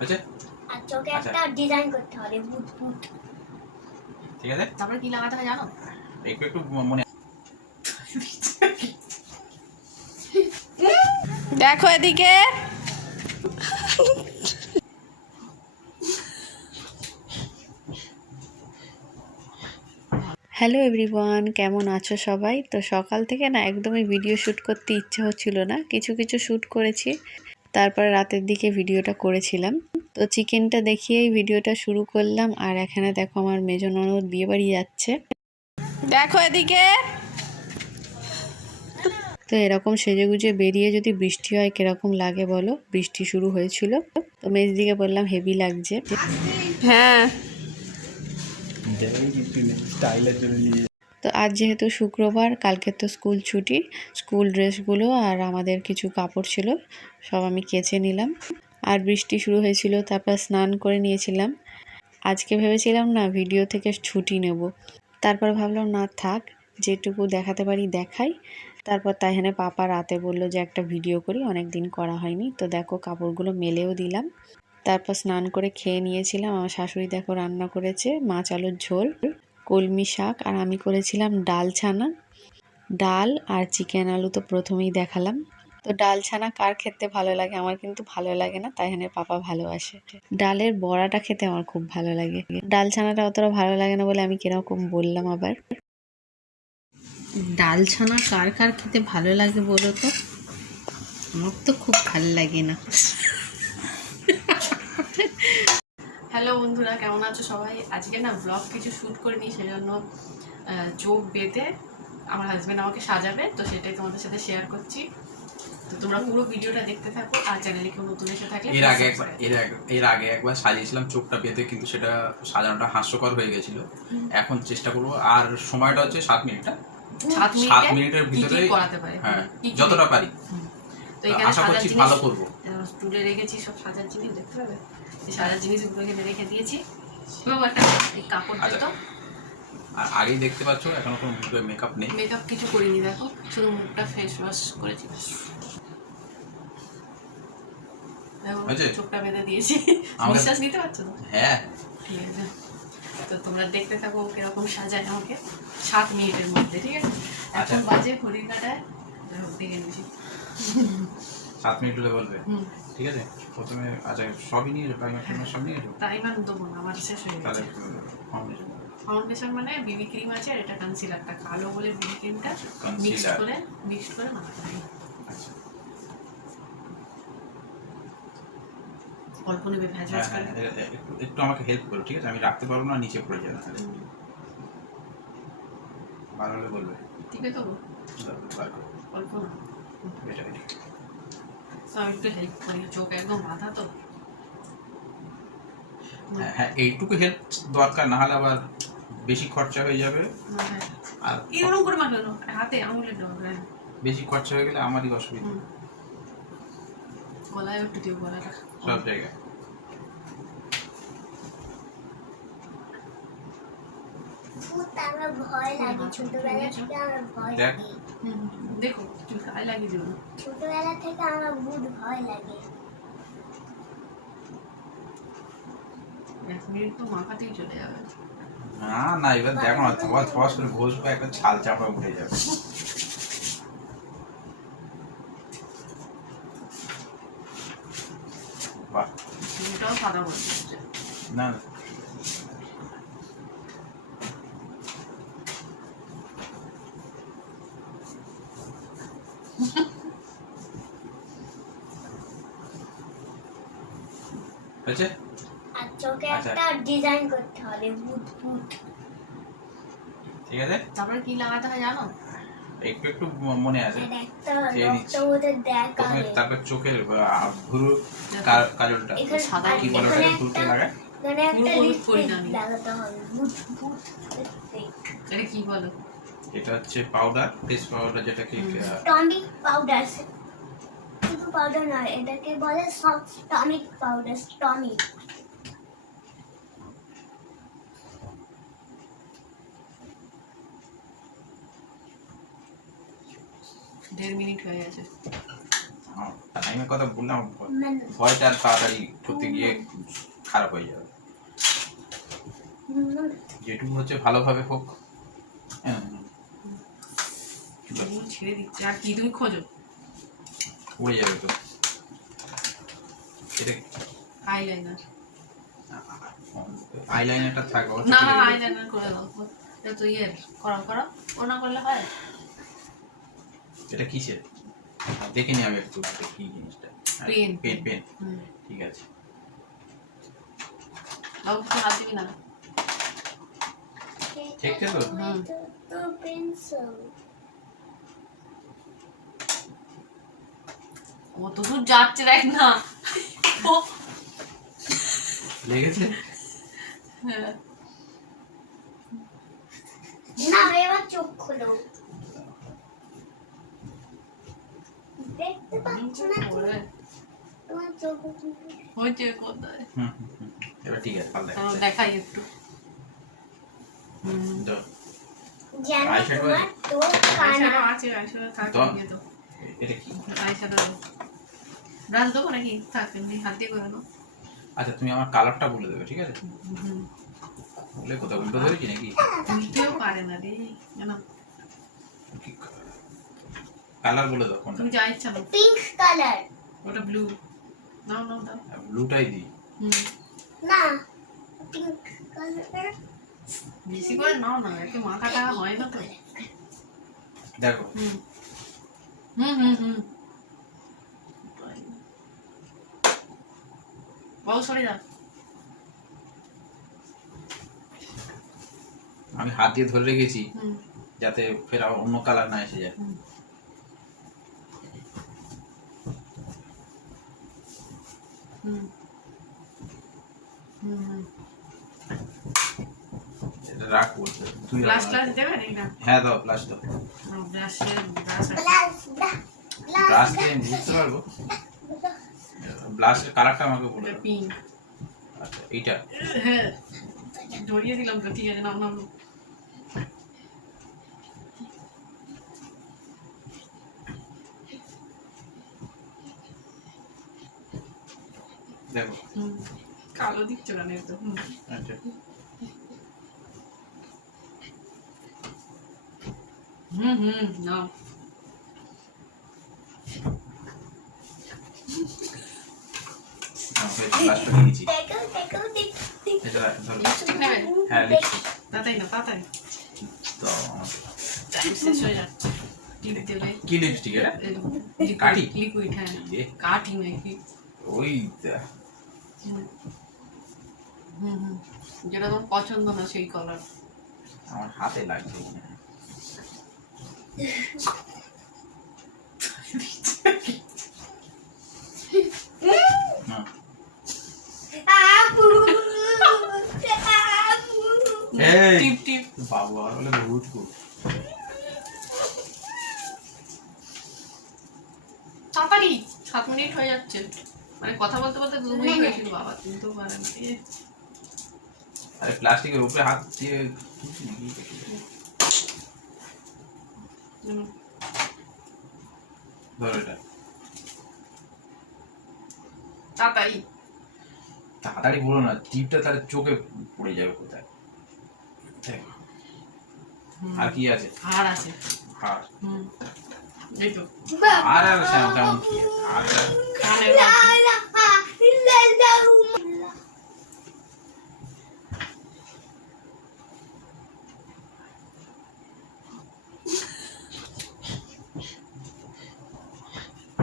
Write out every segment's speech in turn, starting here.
হয়েছে আর চোখে আচ্ছা। একটা ডিজাইন করতে হবে বুট বুট। ঠিক আছে? তারপরে কি লাগাতে হয় জানো? একটু একটু মনে দেখো এদিকে। হ্যালো এভরিওয়ান কেমন আছো সবাই? তো সকাল থেকে না একদমই ভিডিও শ্যুট করতে ইচ্ছা হচ্ছিল না। কিছু কিছু শ্যুট করেছি। তারপরে রাতের দিকে ভিডিওটা করেছিলাম। তো চিকেনটা দেখিয়েই ভিডিওটা শুরু করলাম আর এখানে দেখো আমার মেজ ননদ বিয়ে বাড়ি যাচ্ছে। দেখো এদিকে। তো এরকম সেজেগুজে বেরিয়ে যদি বৃষ্টি হয় কীরকম লাগে বলো? বৃষ্টি শুরু হয়েছিল। তো মেজদিকে বললাম হেভি লাগছে। হ্যাঁ। তো আজ যেহেতু শুক্রবার কালকে তো স্কুল ছুটি, স্কুল ড্রেসগুলো আর আমাদের কিছু কাপড় ছিল, সব আমি কেচে নিলাম। আর বৃষ্টি শুরু হয়েছিল, তারপর স্নান করে নিয়েছিলাম। আজকে ভেবেছিলাম না ভিডিও থেকে ছুটি নেব। তারপর ভাবলাম, না থাক, যেটুকু দেখাতে পারি দেখাই। তারপর তাই হেনে পাপা রাতে বলল যে, একটা ভিডিও করি অনেক দিন করা হয়নি। তো দেখো কাপড়গুলো মেলেও দিলাম। তারপর স্নান করে খেয়ে নিয়েছিলাম। আমার শাশুড়ি দেখো রান্না করেছে, মাছ, আলুর ঝোল। কলমি শাক আর আমি করেছিলাম ডাল ছানা। ডাল আর চিকেন আলু তো প্রথমেই দেখালাম। তো ডাল ছানা কার খেতে ভালো লাগে? আমার কিন্তু ভালো লাগে না, তাই জন্য পাপা ভালোবাসে। ডালের বড়াটা খেতে আমার খুব ভালো লাগে। ডাল ছানাটা অতটা ভালো লাগে না বলে আমি কীরকম বললাম আবার। ডাল ছানা কার কার খেতে ভালো লাগে বলো তো? আমার তো খুব ভালো লাগে না। হ্যালো বন্ধুরা কেমন আছো সবাই? আজকে না ব্লগ কিছু শ্যুট করিনি সেজন্য চোখ বেঁধে আমার হাজব্যান্ড আমাকে সাজাবে তো সেটাই তোমাদের সাথে শেয়ার করছি। তো তোমরা পুরো ভিডিওটা দেখতে থাকো আর চ্যানেলে কেউ নতুন এসে থাকলে এর আগে একবার এর আগে এর আগে একবার সাজিয়েছিলাম চোখটা বেঁধে কিন্তু সেটা সাজানোটা হাস্যকর হয়ে গেছিল। এখন চেষ্টা করব। আর সময়টা হচ্ছে সাত মিনিটটা সাত সাত মিনিটের ভিতরে হ্যাঁ যতটা পারি। তো তো এখানে আশা করছি ভালো করব। স্টুলে রেখেছি সব সাজার জিনিস দেখতে পাবে? এই সাজার জিনিসগুলো এখানে রেখে দিয়েছি। এবং একটা এই কাপড় আচ্ছা। তো আর আগেই দেখতে পাচ্ছ এখনও কোনো মুখে মেকআপ নেই। মেকআপ কিছু করিনি দেখো। শুধু মুখটা ফেস ওয়াশ করেছি চোখটা বেঁধে দিয়েছি। নিঃশ্বাস নিতে পারছ তো? হ্যাঁ। ঠিক আছে। তো তোমরা দেখতে থাকো কীরকম সাজায় আমাকে। সাত মিনিটের মধ্যে ঠিক আছে? আচ্ছা। এখন বাজে ঘড়ির কাটায়। দেখে নিয়েছি সাত মিনিট হলে বলবে। ঠিক আছে? প্রথমে আচ্ছা সবই নিয়ে যাব প্রাইমার টাইমার সব নিয়ে যাব দেবো না আমার শেষ হয়ে গেছে। ফাউন্ডেশন ফাউন্ডেশন মানে বিবি ক্রিম আছে আর এটা কনসিলারটা কালো বলে বিবি ক্রিমটা কনসিলার করে মিক্সড করে মাখাতে আচ্ছা। অল্প নেবে হ্যাঁ হ্যাঁ একটু আমাকে হেল্প করো ঠিক আছে? আমি রাখতে পারব না নিচে পড়ে যাবে তাহলে। ভালো হলে বলবে। ঠিক আছে তো অল্প না। এটা। আমি একটু হেল্প করি। চোখ একদম বাঁধা তো। হ্যাঁ, হ্যাঁ এইটুকু হেল্প দরকার না হলে আবার বেশি খরচা হয়ে যাবে। আর এরকম করে মাখলো হাতে আঙুলের ডগা বেশি খরচা হয়ে গেলে আমারই অসুবিধা। গলায় একটু দিও গলাটা। সব জায়গায়। ভূত আমার ভয় লাগে। ছোটবেলা থেকে আমার ভয় লাগে। হুম, হুম, দেখো গায়ে লাগিয়ে দিও ছোটবেলা থেকে আমার ভূত ভয় লাগে। এক মিনিট তো মাখাতেই চলে যাবে। না না এবার দেখো না ধোয়া করে ঘষবো একটা ছাল চাপা উঠে যাবে বাহ চুলটাও সাদা করে দিচ্ছে না না। হয়েছে আচ্ছা। একটা ডিজাইন করতে হবে বুট বুট ঠিক আছে? তারপরে কি লাগাতে হয় জানো? একটু মনে আছে। প্রথমে তারপর চোখের ভুরু কাজলটা। বলে লাগায়? এখানে একটা লিপস্টিক। লাগাতে হবে এটা কি বলো? এটা হচ্ছে পাউডার ফেস পাউডার যেটা কি আহ, টনিক পাউডার শুধু পাউডার নয় এটাকে বলে সফট টনিক পাউডার টনিক দেড় মিনিট হয়ে গেছে। টাইমের কথা বললাম ভয়- ভয়টা আর তাড়াতাড়ি করতে গিয়ে খারাপ হয়ে যাবে। যেটুকু হচ্ছে ভালোভাবে হোক। হ্যাঁ, ছেড়ে দিচ্ছে। আর কি তুমি খোঁজো। উড়ে যাবে তো এটা আইলাইনার আইলাইনারটা থাক না ঠিক না আছে। আইলাইনার করে দাও। এটা তো ইয়ে করো করো ও না করলে হয়? এটা কিসের? দেখে নি আমি একটু কি জিনিসটা? পেন। পেন পেন ঠিক আছে। বাবু কিছু হাত দিবি না? ঠিক আছে তো। হুম। কত দূর যাচ্ছে দেখ না। লেগেছে? হ্যাঁ। না এবার চোখ খোলো। দেখতে পাচ্ছ না কোথায়? দেখাই একটু। হুম তো কানা। আছে তো ব্রাশ দেবো নাকি? থাক এমনি হাত দিয়ে করে নাও আচ্ছা তুমি আমার কালারটা বলে দেবে ঠিক আছে? হুম। বলে কোথাও উল্টো ধরেছি নাকি? বুঝতেও পারে না রে জানো কালার বলে দাও কোনটা? তুমি যা ইচ্ছা নাও পিঙ্ক কালার ওটা ব্লু নাও নাও দাও। ব্লুটাই দিই। হুম। না পিঙ্ক কালার বেশি করে নাও না একে মাথা টাকা হয় না তো দেখো। হুম। হুম হুম হুম। বাবু সরে যা আমি হাত দিয়ে ধরে রেখেছি যাতে ফের অন্য কালার না এসে যায়। হুম। হুম। হুম হুম। এটা রাখ তুমি গ্লাস গ্লাস দেবেন এটা হ্যাঁ দাও প্লাস দাও ব্রাশ বুঝতে পারব। ব্লাশের কালারটা আমাকে বলে এটা দাও। পিঙ্ক আচ্ছা এইটা। হ্যাঁ ধরিয়ে দিলাম তো ঠিক আছে নাম নাম দেখো। হুম কালো দিচ্ছ কেন তো? হুম। আচ্ছা। হুম হুম নাও। লিপস্টিক নেবে হ্যাঁ তো কি লিপস্টিক এটা কাঠি? লিকুইড হ্যাঁ নাকি ওই দা- হুম হুম হুম যেটা তোমার পছন্দ না সেই কালার আমার হাতে লাগছে মনে হয়। টিপ টিপ বাবা বলে বহুত খুব তাড়াতাড়ি সাত মিনিট হয়ে যাচ্ছে। মানে কথা বলতে বলতে দু মিনিট হয়েছিল বাবা কিন্তু পারেন আরে প্লাস্টিকের উপরে হাত দিয়ে ধরো এটা। তাড়াতাড়ি। তাড়াতাড়ি বলো না টিপটা তাহলে চোখে পড়ে যাবে কোথায়? আর কি আছে? হার আছে। এই তো। আর আর তেমন কি আর লা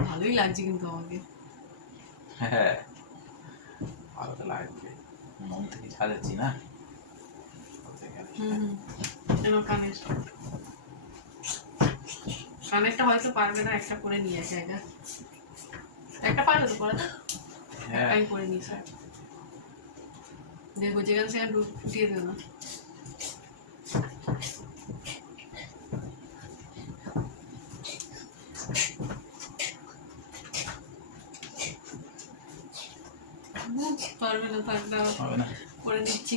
ভালোই লাগছে কিন্তু আমাকে। হ্যাঁ। লাগবে। মন থেকে সাজাচ্ছি না? কানেরটা হয়তো পারবে না একটা করে নিয়ে আসে একা একটা পারবে তো পরে হ্যাঁ। একটাই করে নিস দেখো যেখানে সেখানে ফুটিয়ে দেবো। থাকবে করে দিচ্ছি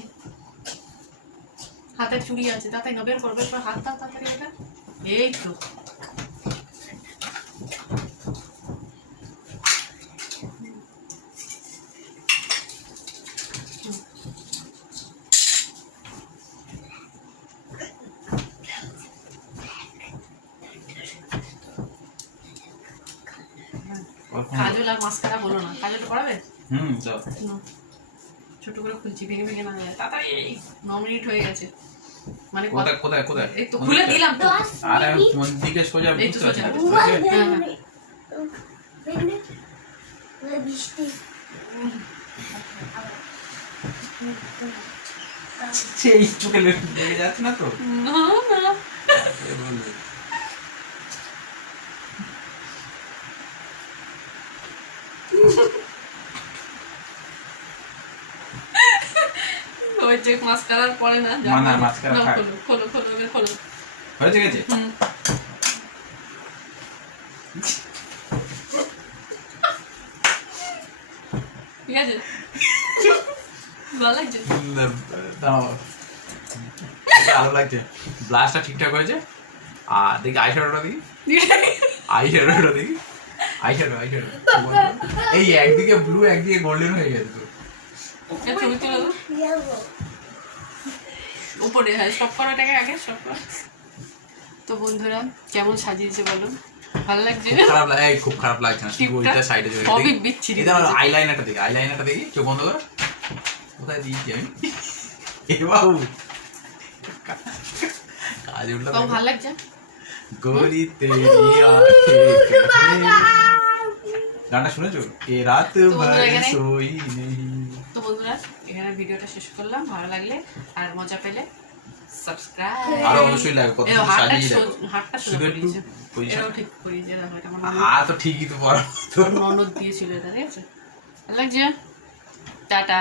হাতে চুড়ি আছে তাতে না বের করবে পর তাড়াতাড়ি এই তো। কাজল আর মাস্কারা বলো না। কাজল করাবে হুম ছোট করে খুলছি ভেঙে ভেঙে না যায়। তাড়াতাড়ি ন মিনিট হয়ে গেছে। মানে কোথায় কোথায় কোথায়? এই তো খুলে দিলাম তো। দশ আরে আমি মিনিট। কোন দিকে সোজা এই তো না। সোজা। বুঝতে পারছি? হ্যাঁ, বৃষ্টি। সেই চোখে লেগে যাচ্ছে না তো? না না এ বলবে। ওই যে মাস্কারার পরে না না, না, করো। mascara নাও, থাক। খোলো খোলো খোলো খোলো। হয়েছে গেছে? হুম। ঠিক আছে? ভালো লাগছে? ভালো লাগছে। ঠিকঠাক হয়েছে? আর দেখি আই শ্যাডোটা দেখি। আই শ্যাডোটা দেখি। আই শ্যাডো আই শ্যাডো এই একদিকে ব্লু একদিকে গোল্ডেন হয়ে গেছে তো। ছবি তুলে। দাও যাব উপরে হ্যাঁ সব করাটাকে আগে সব তো বন্ধুরা কেমন সাজিয়েছে বলো? ভালো লাগছে? খারাপ লাগে খুব খারাপ লাগছে না টিপটা ওইটা সাইডে চলে সবই বিচ্ছিরি এটা লাগছে। আইলাইনারটা দেখি আইলাইনারটা দেখি চোখ বন্ধ করো। কোথায় দিয়েছি আমি? এ বাবু। কাজ উঠল তো ভালো লাগছে? গোরি তেরি আঁখে গানটা শুনেছো? কে রাত ভর সোই নেই। ভিডিওটা শেষ করলাম। ভালো লাগলে আর মজা পেলে সাবস্ক্রাইব আরও অবশ্যই লাগবে কত সুন্দর হাতটা শুধু সোজা একটু করিয়েছে পজিশন ঠিক এটা আমার তো ঠিকই তো পড়া ননদ দিয়েছিল এটা ঠিক আছে? ভালো লাগছে টাটা।